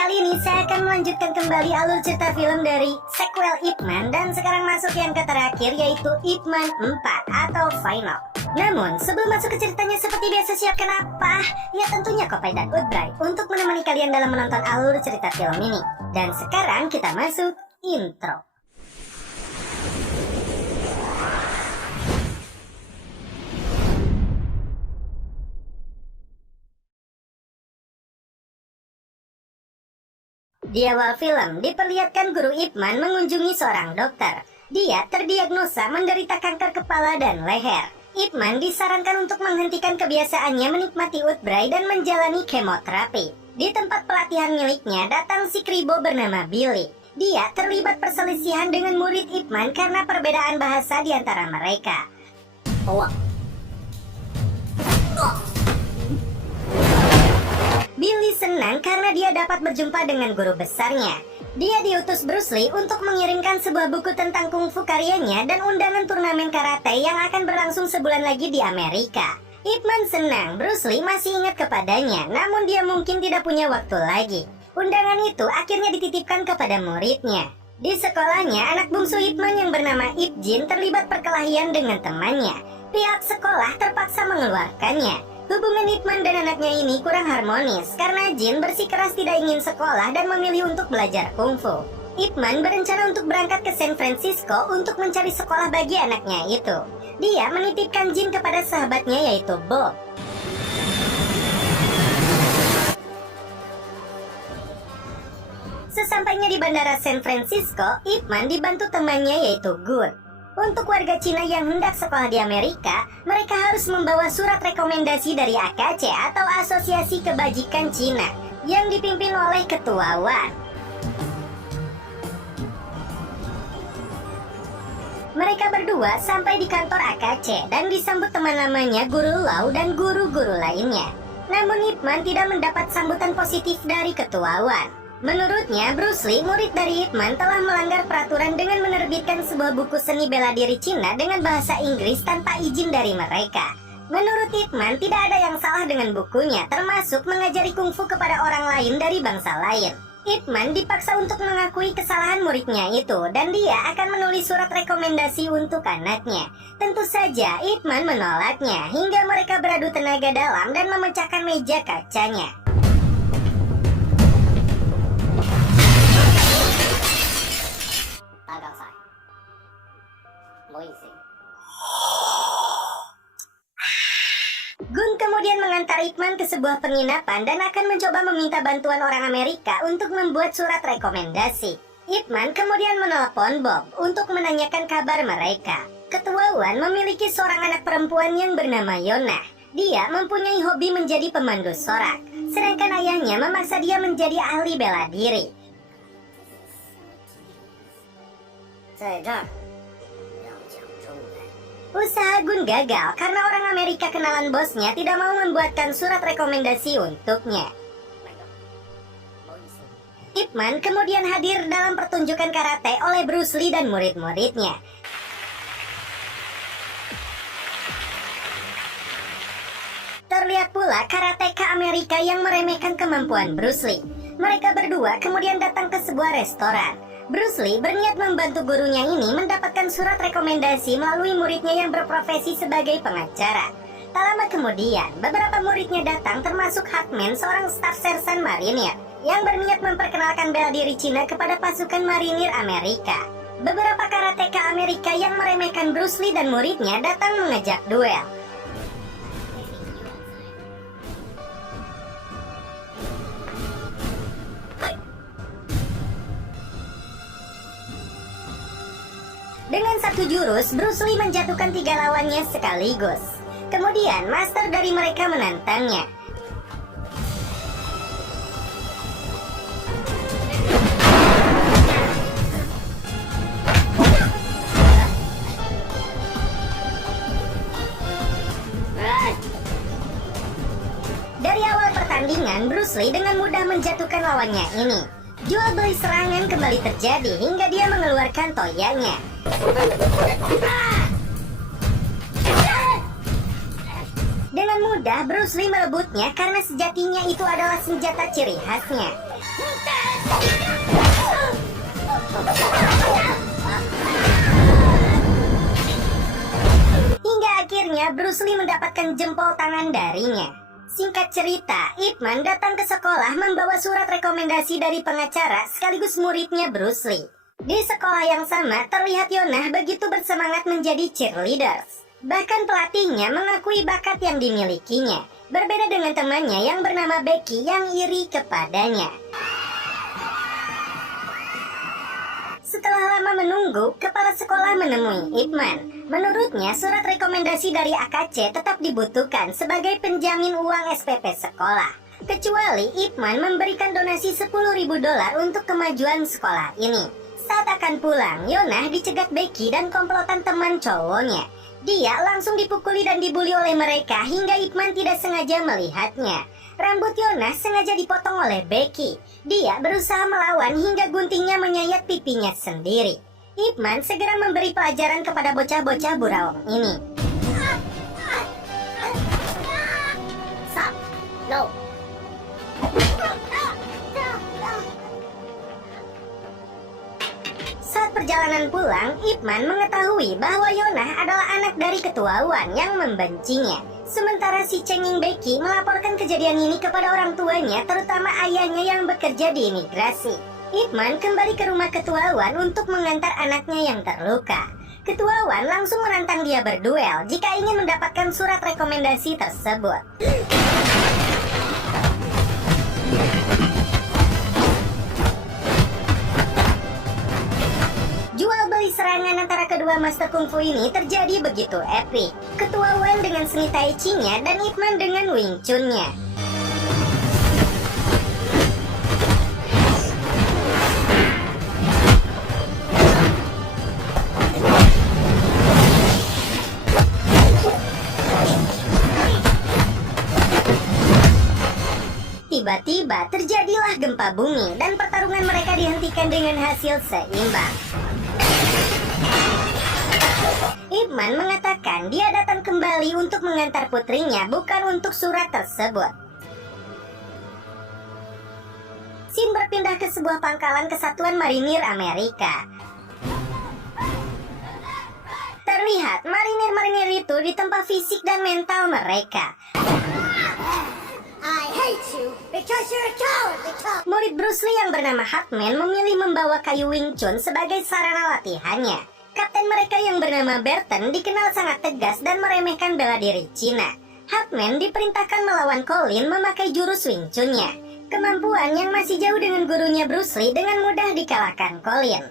Kali ini saya akan melanjutkan kembali alur cerita film dari sequel Ip Man, dan sekarang masuk yang ke terakhir, yaitu Ip Man 4 atau Final. Namun sebelum masuk ke ceritanya, seperti biasa siapkan apa? Ya tentunya kopi dan udbray untuk menemani kalian dalam menonton alur cerita film ini. Dan sekarang kita masuk intro. Di awal film, diperlihatkan guru Ip Man mengunjungi seorang dokter. Dia terdiagnosa menderita kanker kepala dan leher. Ip Man disarankan untuk menghentikan kebiasaannya menikmati udbray dan menjalani kemoterapi. Di tempat pelatihan miliknya, datang si kribo bernama Billy. Dia terlibat perselisihan dengan murid Ip Man karena perbedaan bahasa di antara mereka. Billy senang karena dia dapat berjumpa dengan guru besarnya. Dia diutus Bruce Lee untuk mengirimkan sebuah buku tentang kungfu karyanya dan undangan turnamen karate yang akan berlangsung sebulan lagi di Amerika. Ip Man senang Bruce Lee masih ingat kepadanya, namun dia mungkin tidak punya waktu lagi. Undangan itu akhirnya dititipkan kepada muridnya. Di sekolahnya, anak bungsu Ip Man yang bernama Ip Jin terlibat perkelahian dengan temannya. Pihak sekolah terpaksa mengeluarkannya. Hubungan Ip Man dan anaknya ini kurang harmonis karena Jin bersikeras tidak ingin sekolah dan memilih untuk belajar kungfu. Ip Man berencana untuk berangkat ke San Francisco untuk mencari sekolah bagi anaknya itu. Dia menitipkan Jin kepada sahabatnya yaitu Bob. Sesampainya di bandara San Francisco, Ip Man dibantu temannya yaitu Gun. Untuk warga Cina yang hendak sekolah di Amerika, mereka harus membawa surat rekomendasi dari AKC atau Asosiasi Kebajikan Cina yang dipimpin oleh Ketua Wan. Mereka berdua sampai di kantor AKC dan disambut teman lamanya Guru Lau dan guru-guru lainnya. Namun Ip Man tidak mendapat sambutan positif dari Ketua Wan. Menurutnya, Bruce Lee, murid dari Ip Man, telah melanggar peraturan dengan menerbitkan sebuah buku seni bela diri Cina dengan bahasa Inggris tanpa izin dari mereka. Menurut Ip Man, tidak ada yang salah dengan bukunya, termasuk mengajari kungfu kepada orang lain dari bangsa lain. Ip Man dipaksa untuk mengakui kesalahan muridnya itu, dan dia akan menulis surat rekomendasi untuk anaknya. Tentu saja, Ip Man menolaknya, hingga mereka beradu tenaga dalam dan memecahkan meja kacanya. Gun kemudian mengantar Ip Man ke sebuah penginapan dan akan mencoba meminta bantuan orang Amerika untuk membuat surat rekomendasi. Ip Man kemudian menelpon Bob untuk menanyakan kabar mereka. Ketua Wan memiliki seorang anak perempuan yang bernama Yonah. Dia mempunyai hobi menjadi pemandu sorak, sedangkan ayahnya memaksa dia menjadi ahli bela diri. Usaha Gun gagal karena orang Amerika kenalan bosnya tidak mau membuatkan surat rekomendasi untuknya. Ip Man kemudian hadir dalam pertunjukan karate oleh Bruce Lee dan murid-muridnya. Terlihat pula karateka Amerika yang meremehkan kemampuan Bruce Lee. Mereka berdua kemudian datang ke sebuah restoran. Bruce Lee berniat membantu gurunya ini mendapatkan surat rekomendasi melalui muridnya yang berprofesi sebagai pengacara. Tak lama kemudian, beberapa muridnya datang termasuk Hartman, seorang staf sersan marinir, yang berniat memperkenalkan bela diri Cina kepada pasukan marinir Amerika. Beberapa karateka Amerika yang meremehkan Bruce Lee dan muridnya datang mengajak duel. Dengan satu jurus, Bruce Lee menjatuhkan 3 lawannya sekaligus. Kemudian, master dari mereka menantangnya. Dari awal pertandingan, Bruce Lee dengan mudah menjatuhkan lawannya ini. Jual beli serangan kembali terjadi hingga dia mengeluarkan toyanya. Dengan mudah Bruce Lee merebutnya karena sejatinya itu adalah senjata ciri khasnya. ketika Bruce Lee mendapatkan jempol tangan darinya. Singkat cerita, Ip Man datang ke sekolah membawa surat rekomendasi dari pengacara sekaligus muridnya Bruce Lee. Di sekolah yang sama, terlihat Yonah begitu bersemangat menjadi cheerleaders. Bahkan pelatihnya mengakui bakat yang dimilikinya, berbeda dengan temannya yang bernama Becky yang iri kepadanya. Setelah lama menunggu, kepala sekolah menemui Ip Man. Menurutnya, surat rekomendasi dari AKC tetap dibutuhkan sebagai penjamin uang SPP sekolah. Kecuali Ip Man memberikan donasi $10.000 untuk kemajuan sekolah ini. Saat akan pulang, Yonah dicegat Becky dan komplotan teman cowoknya. Dia langsung dipukuli dan dibuli oleh mereka hingga Ip Man tidak sengaja melihatnya. Rambut Yonah sengaja dipotong oleh Becky. Dia berusaha melawan hingga guntingnya menyayat pipinya sendiri. Ip Man segera memberi pelajaran kepada bocah-bocah burawang ini. Stop. No. Saat perjalanan pulang, Ip Man mengetahui bahwa Yonah adalah anak dari ketua Wan yang membencinya. Sementara si cengeng Becky melaporkan kejadian ini kepada orang tuanya, terutama ayahnya yang bekerja di imigrasi. Ip Man kembali ke rumah ketua Wan untuk mengantar anaknya yang terluka. Ketua Wan langsung menantang dia berduel jika ingin mendapatkan surat rekomendasi tersebut. Serangan antara kedua master kungfu ini terjadi begitu epik. Ketua Wan dengan seni Tai Chi-nya dan Ip Man dengan Wing Chun-nya. Tiba-tiba terjadilah gempa bumi dan pertarungan mereka dihentikan dengan hasil seimbang. Ip Man mengatakan dia datang kembali untuk mengantar putrinya, bukan untuk surat tersebut. Scene berpindah ke sebuah pangkalan Kesatuan Marinir Amerika. Terlihat marinir-marinir itu ditempa fisik dan mental mereka. I hate you because you're a coward. Murid Bruce Lee yang bernama Hartman memilih membawa kayu Wing Chun sebagai sarana latihannya. Kapten mereka yang bernama Burton dikenal sangat tegas dan meremehkan bela diri Cina. Hartman diperintahkan melawan Colin memakai jurus Wing Chun-nya. Kemampuan yang masih jauh dengan gurunya Bruce Lee dengan mudah dikalahkan Colin.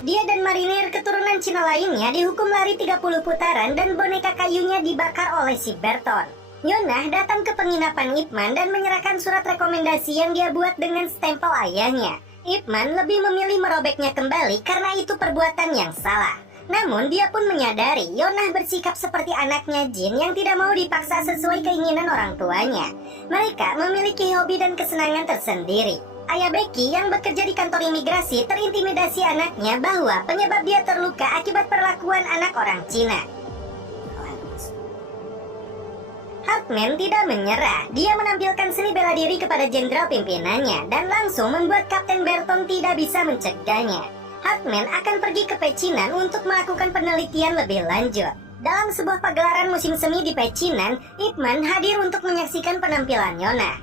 Dia dan marinir keturunan Cina lainnya dihukum lari 30 putaran dan boneka kayunya dibakar oleh si Burton. Yonah datang ke penginapan Ip Man dan menyerahkan surat rekomendasi yang dia buat dengan stempel ayahnya. Ip Man lebih memilih merobeknya kembali karena itu perbuatan yang salah. Namun dia pun menyadari Yonah bersikap seperti anaknya Jin yang tidak mau dipaksa sesuai keinginan orang tuanya. Mereka memiliki hobi dan kesenangan tersendiri. Ayah Becky yang bekerja di kantor imigrasi terintimidasi anaknya bahwa penyebab dia terluka akibat perlakuan anak orang Cina. Hartman tidak menyerah. Dia menampilkan seni bela diri kepada jenderal pimpinannya dan langsung membuat Kapten Burton tidak bisa mencegahnya. Hartman akan pergi ke Pecinan untuk melakukan penelitian lebih lanjut. Dalam sebuah pagelaran musim semi di Pecinan, Ip Man hadir untuk menyaksikan penampilan Yonah.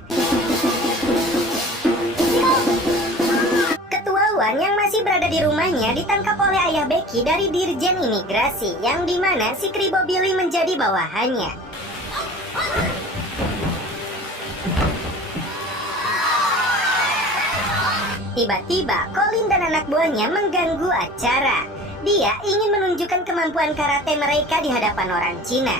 Ketua Wan yang masih berada di rumahnya ditangkap oleh ayah Becky dari Dirjen Imigrasi, yang dimana si Kribo Billy menjadi bawahannya. Tiba-tiba, Colin dan anak buahnya mengganggu acara. Dia ingin menunjukkan kemampuan karate mereka di hadapan orang Cina.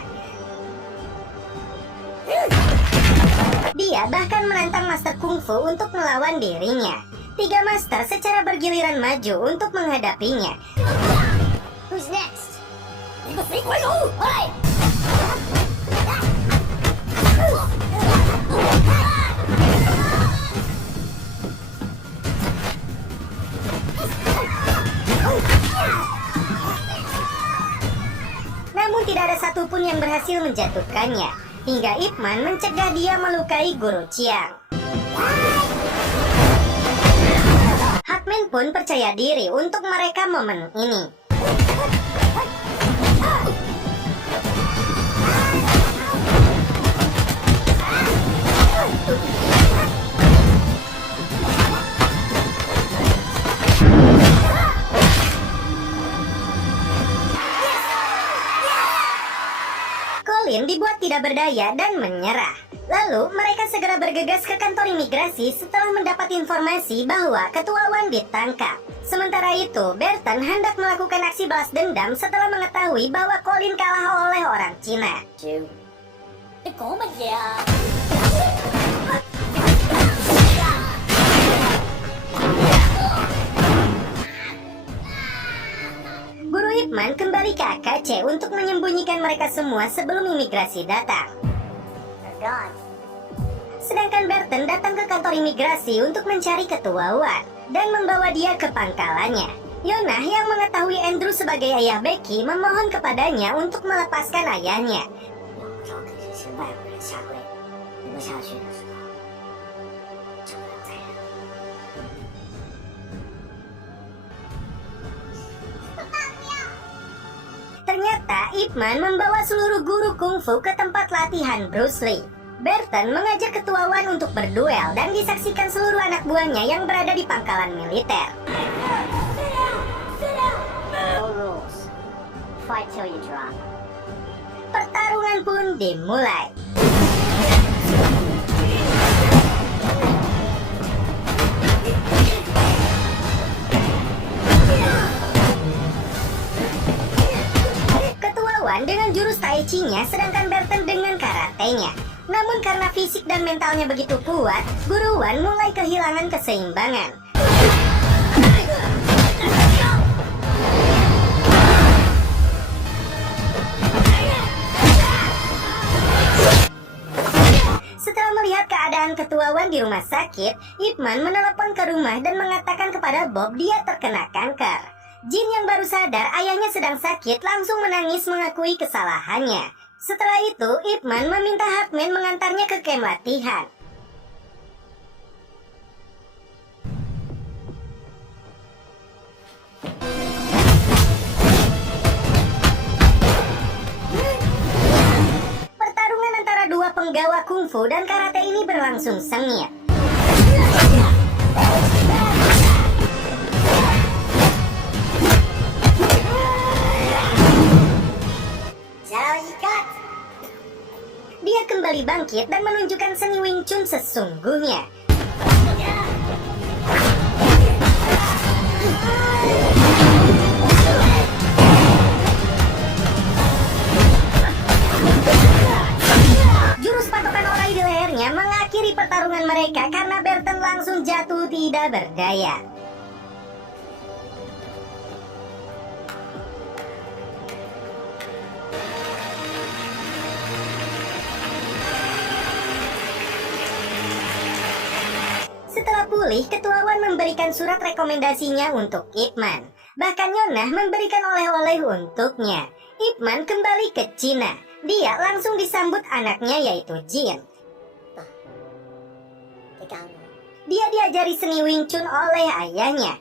Dia bahkan menantang Master Kungfu untuk melawan dirinya. 3 master secara bergiliran maju untuk menghadapinya. Who's next? Namun tidak ada satupun yang berhasil menjatuhkannya, hingga Ip Man mencegah dia melukai Guru Chiang. Min pun percaya diri untuk merekam momen ini. Colin dibuat tidak berdaya dan menyerah. Lalu mereka segera bergegas ke kantor imigrasi setelah mendapat informasi bahwa Ketua Wan ditangkap. Sementara itu, Burton hendak melakukan aksi balas dendam setelah mengetahui bahwa Colin kalah oleh orang Cina. Guru Ip Man kembali ke AKC untuk menyembunyikan mereka semua sebelum imigrasi datang. Sedangkan Burton datang ke kantor imigrasi untuk mencari Ketua Wan dan membawa dia ke pangkalannya. Yonah yang mengetahui Andrew sebagai ayah Becky memohon kepadanya untuk melepaskan ayahnya. Ternyata Ip Man membawa seluruh guru kungfu ke tempat latihan Bruce Lee. Burton mengajak Ketua Wan untuk berduel dan disaksikan seluruh anak buahnya yang berada di pangkalan militer. Pertarungan pun dimulai. Ketua Wan dengan jurus Tai Chi-nya, sedangkan Burton dengan karatenya. Namun karena fisik dan mentalnya begitu kuat, Guru Wan mulai kehilangan keseimbangan. Setelah melihat keadaan Ketua Wan di rumah sakit, Ip Man menelepon ke rumah dan mengatakan kepada Bob dia terkena kanker. Jin yang baru sadar ayahnya sedang sakit langsung menangis mengakui kesalahannya. Setelah itu, Ip Man meminta Hartman mengantarnya ke kem latihan. Pertarungan antara dua penggawa kungfu dan karate ini berlangsung sengit. Dia kembali bangkit dan menunjukkan seni Wing Chun sesungguhnya. Jurus patokan orai di lehernya mengakhiri pertarungan mereka karena Burton langsung jatuh tidak berdaya. Setelah pulih, Ketua Wan memberikan surat rekomendasinya untuk Ip Man. Bahkan Yonah memberikan oleh-oleh untuknya. Ip Man kembali ke Cina. Dia langsung disambut anaknya yaitu Jin. Dia diajari seni Wing Chun oleh ayahnya.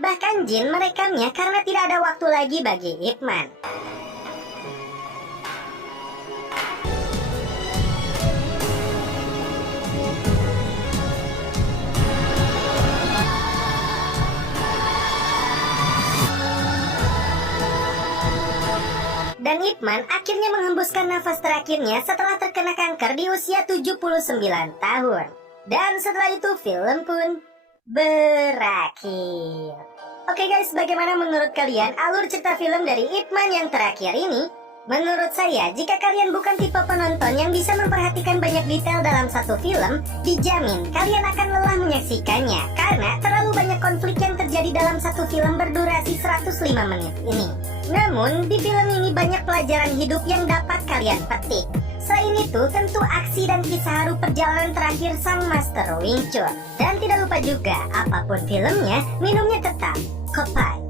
Bahkan Jin merekamnya karena tidak ada waktu lagi bagi Ip Man. Dan Ip Man akhirnya menghembuskan nafas terakhirnya setelah terkena kanker di usia 79 tahun. Dan setelah itu film pun berakhir. Oke guys, bagaimana menurut kalian alur cerita film dari Ip Man yang terakhir ini? Menurut saya, jika kalian bukan tipe penonton yang bisa memperhatikan banyak detail dalam satu film, dijamin kalian akan lelah menyaksikannya karena terlalu banyak konflik yang terjadi dalam satu film berdurasi 105 menit ini. Namun, di film ini banyak pelajaran hidup yang dapat kalian petik. Selain itu, tentu aksi dan kisah haru perjalanan terakhir sang Master Wing Chun. Dan tidak lupa juga, apapun filmnya, minumnya tetap Kopai.